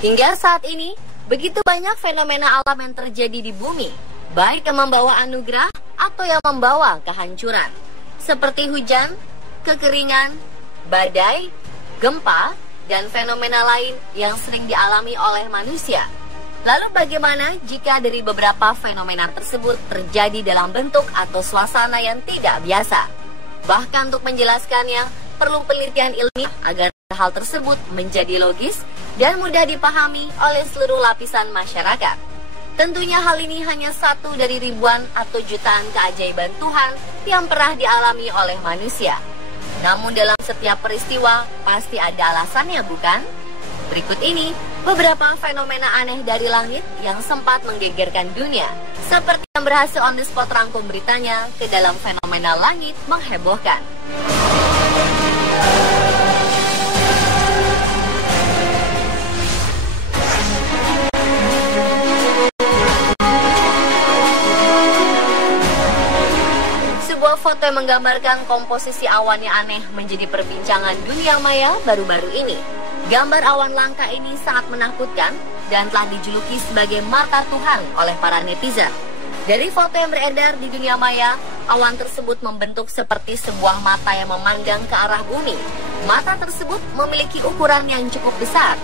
Hingga saat ini, begitu banyak fenomena alam yang terjadi di bumi, baik yang membawa anugerah atau yang membawa kehancuran. Seperti hujan, kekeringan, badai, gempa, dan fenomena lain yang sering dialami oleh manusia. Lalu bagaimana jika dari beberapa fenomena tersebut terjadi dalam bentuk atau suasana yang tidak biasa? Bahkan untuk menjelaskannya, perlu penelitian ilmiah agar hal tersebut menjadi logis dan mudah dipahami oleh seluruh lapisan masyarakat. Tentunya hal ini hanya satu dari ribuan atau jutaan keajaiban Tuhan yang pernah dialami oleh manusia. Namun dalam setiap peristiwa pasti ada alasannya, bukan? Berikut ini beberapa fenomena aneh dari langit yang sempat menggegerkan dunia, seperti yang berhasil on the spot rangkum beritanya ke dalam fenomena langit menghebohkan. Sebuah foto yang menggambarkan komposisi awan yang aneh menjadi perbincangan dunia maya baru-baru ini. Gambar awan langka ini sangat menakutkan dan telah dijuluki sebagai mata Tuhan oleh para netizen. Dari foto yang beredar di dunia maya, awan tersebut membentuk seperti sebuah mata yang memandang ke arah bumi. Mata tersebut memiliki ukuran yang cukup besar.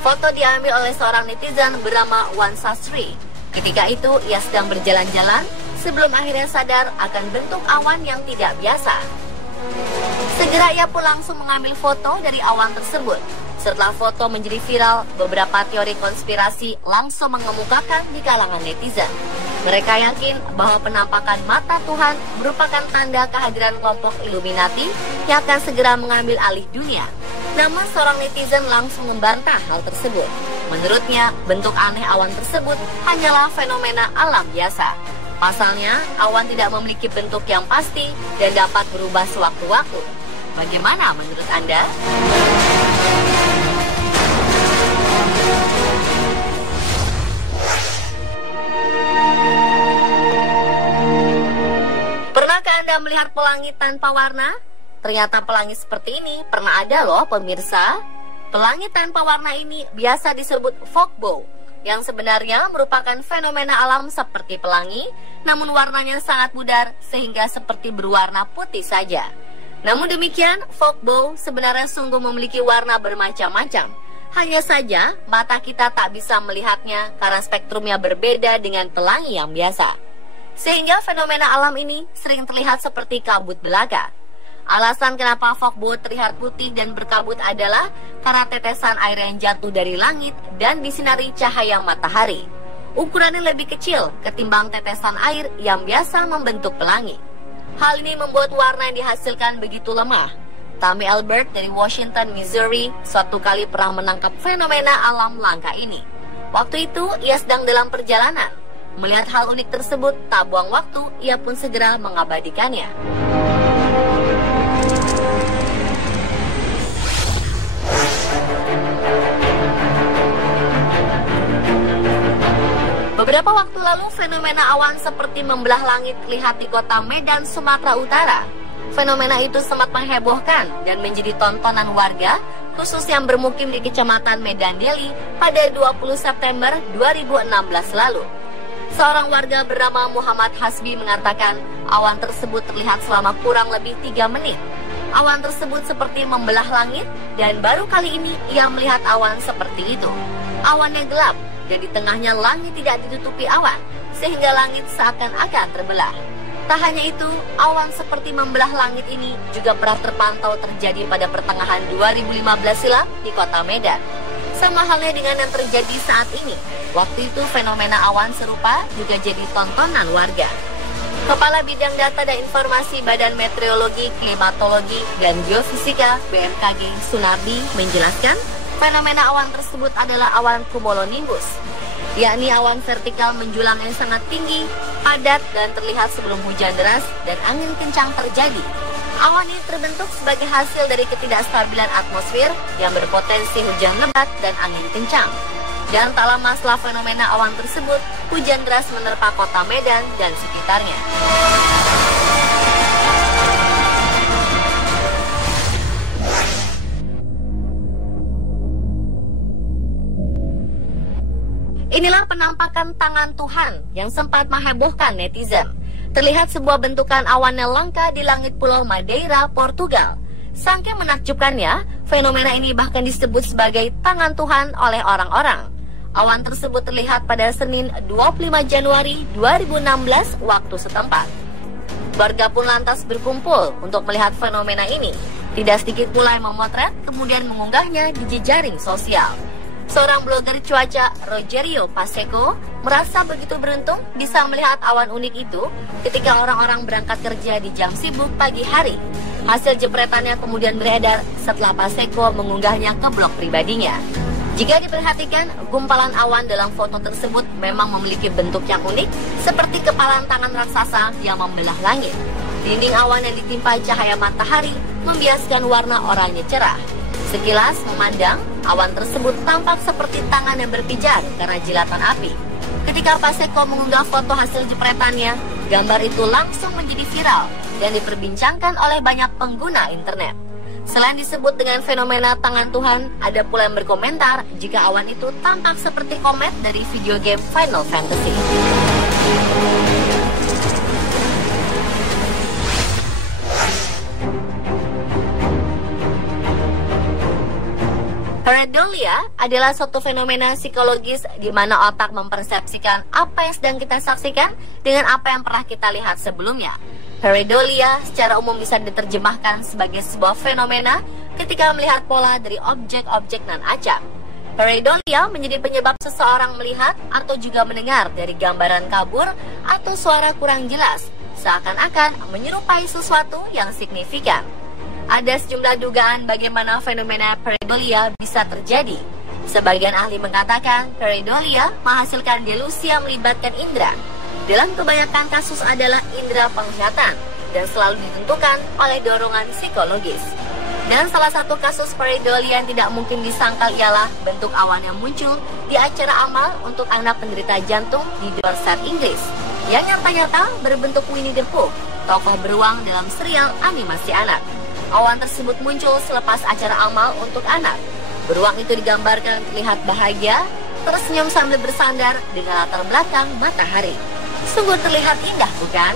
Foto diambil oleh seorang netizen bernama Wan Sastri. Ketika itu, ia sedang berjalan-jalan sebelum akhirnya sadar akan bentuk awan yang tidak biasa. Segera ia pun langsung mengambil foto dari awan tersebut. Setelah foto menjadi viral, beberapa teori konspirasi langsung mengemukakan di kalangan netizen. Mereka yakin bahwa penampakan mata Tuhan merupakan tanda kehadiran kelompok Illuminati yang akan segera mengambil alih dunia. Namun seorang netizen langsung membantah hal tersebut. Menurutnya, bentuk aneh awan tersebut hanyalah fenomena alam biasa. Pasalnya, awan tidak memiliki bentuk yang pasti dan dapat berubah sewaktu-waktu. Bagaimana menurut Anda? Pernahkah Anda melihat pelangi tanpa warna? Ternyata pelangi seperti ini pernah ada loh pemirsa. Pelangi tanpa warna ini biasa disebut fog bow, yang sebenarnya merupakan fenomena alam seperti pelangi, namun warnanya sangat pudar sehingga seperti berwarna putih saja. Namun demikian, fog bow sebenarnya sungguh memiliki warna bermacam-macam. Hanya saja, mata kita tak bisa melihatnya karena spektrumnya berbeda dengan pelangi yang biasa. Sehingga fenomena alam ini sering terlihat seperti kabut belaka. Alasan kenapa fog bow terlihat putih dan berkabut adalah karena tetesan air yang jatuh dari langit dan disinari cahaya matahari. Ukurannya lebih kecil ketimbang tetesan air yang biasa membentuk pelangi. Hal ini membuat warna yang dihasilkan begitu lemah. Tammy Albert dari Washington, Missouri, suatu kali pernah menangkap fenomena alam langka ini. Waktu itu, ia sedang dalam perjalanan. Melihat hal unik tersebut, tak buang waktu, ia pun segera mengabadikannya. Beberapa waktu lalu, fenomena awan seperti membelah langit terlihat di kota Medan, Sumatera Utara. Fenomena itu sempat menghebohkan dan menjadi tontonan warga, khusus yang bermukim di Kecamatan Medan Deli pada 20 September 2016 lalu. Seorang warga bernama Muhammad Hasbi mengatakan awan tersebut terlihat selama kurang lebih 3 menit. Awan tersebut seperti membelah langit dan baru kali ini ia melihat awan seperti itu. Awannya gelap dan di tengahnya langit tidak ditutupi awan, sehingga langit seakan-akan terbelah. Tak hanya itu, awan seperti membelah langit ini juga pernah terpantau terjadi pada pertengahan 2015 silam di kota Medan. Sama halnya dengan yang terjadi saat ini. Waktu itu fenomena awan serupa juga jadi tontonan warga. Kepala Bidang Data dan Informasi Badan Meteorologi, Klimatologi, dan Geofisika BMKG Sunardi menjelaskan fenomena awan tersebut adalah awan cumulonimbus, yakni awan vertikal menjulang yang sangat tinggi, padat, dan terlihat sebelum hujan deras dan angin kencang terjadi. Awan ini terbentuk sebagai hasil dari ketidakstabilan atmosfer yang berpotensi hujan lebat dan angin kencang. Dan tak lama setelah fenomena awan tersebut, hujan deras menerpa kota Medan dan sekitarnya. adalah penampakan tangan Tuhan yang sempat menghebohkan netizen. Terlihat sebuah bentukan awan yang langka di langit Pulau Madeira, Portugal. Saking menakjubkannya, fenomena ini bahkan disebut sebagai tangan Tuhan oleh orang-orang. Awan tersebut terlihat pada Senin 25 Januari 2016 waktu setempat. Warga pun lantas berkumpul untuk melihat fenomena ini. Tidak sedikit pula yang memotret kemudian mengunggahnya di jejaring sosial. Seorang blogger cuaca, Rogerio Pacheco, merasa begitu beruntung bisa melihat awan unik itu ketika orang-orang berangkat kerja di jam sibuk pagi hari. Hasil jepretannya kemudian beredar setelah Pacheco mengunggahnya ke blog pribadinya. Jika diperhatikan, gumpalan awan dalam foto tersebut memang memiliki bentuk yang unik, seperti kepalan tangan raksasa yang membelah langit. Dinding awan yang ditimpa cahaya matahari membiaskan warna oranye cerah. Sekilas memandang, awan tersebut tampak seperti tangan yang berpijar karena jilatan api. Ketika Pacheco mengunggah foto hasil jepretannya, gambar itu langsung menjadi viral dan diperbincangkan oleh banyak pengguna internet. Selain disebut dengan fenomena tangan Tuhan, ada pula yang berkomentar jika awan itu tampak seperti komet dari video game Final Fantasy. Pareidolia adalah suatu fenomena psikologis di mana otak mempersepsikan apa yang sedang kita saksikan dengan apa yang pernah kita lihat sebelumnya. Pareidolia secara umum bisa diterjemahkan sebagai sebuah fenomena ketika melihat pola dari objek-objek non-acak. Pareidolia menjadi penyebab seseorang melihat atau juga mendengar dari gambaran kabur atau suara kurang jelas, seakan-akan menyerupai sesuatu yang signifikan. Ada sejumlah dugaan bagaimana fenomena pareidolia bisa terjadi. Sebagian ahli mengatakan pareidolia menghasilkan delusi yang melibatkan indera. Dalam kebanyakan kasus adalah indera penglihatan dan selalu ditentukan oleh dorongan psikologis. Dan salah satu kasus pareidolia yang tidak mungkin disangkal ialah bentuk awan yang muncul di acara amal untuk anak penderita jantung di Dorset, Inggris, yang nyata-nyata berbentuk Winnie the Pooh, tokoh beruang dalam serial animasi anak. Awan tersebut muncul selepas acara amal untuk anak. Beruang itu digambarkan terlihat bahagia, tersenyum sambil bersandar dengan latar belakang matahari. Sungguh terlihat indah, bukan?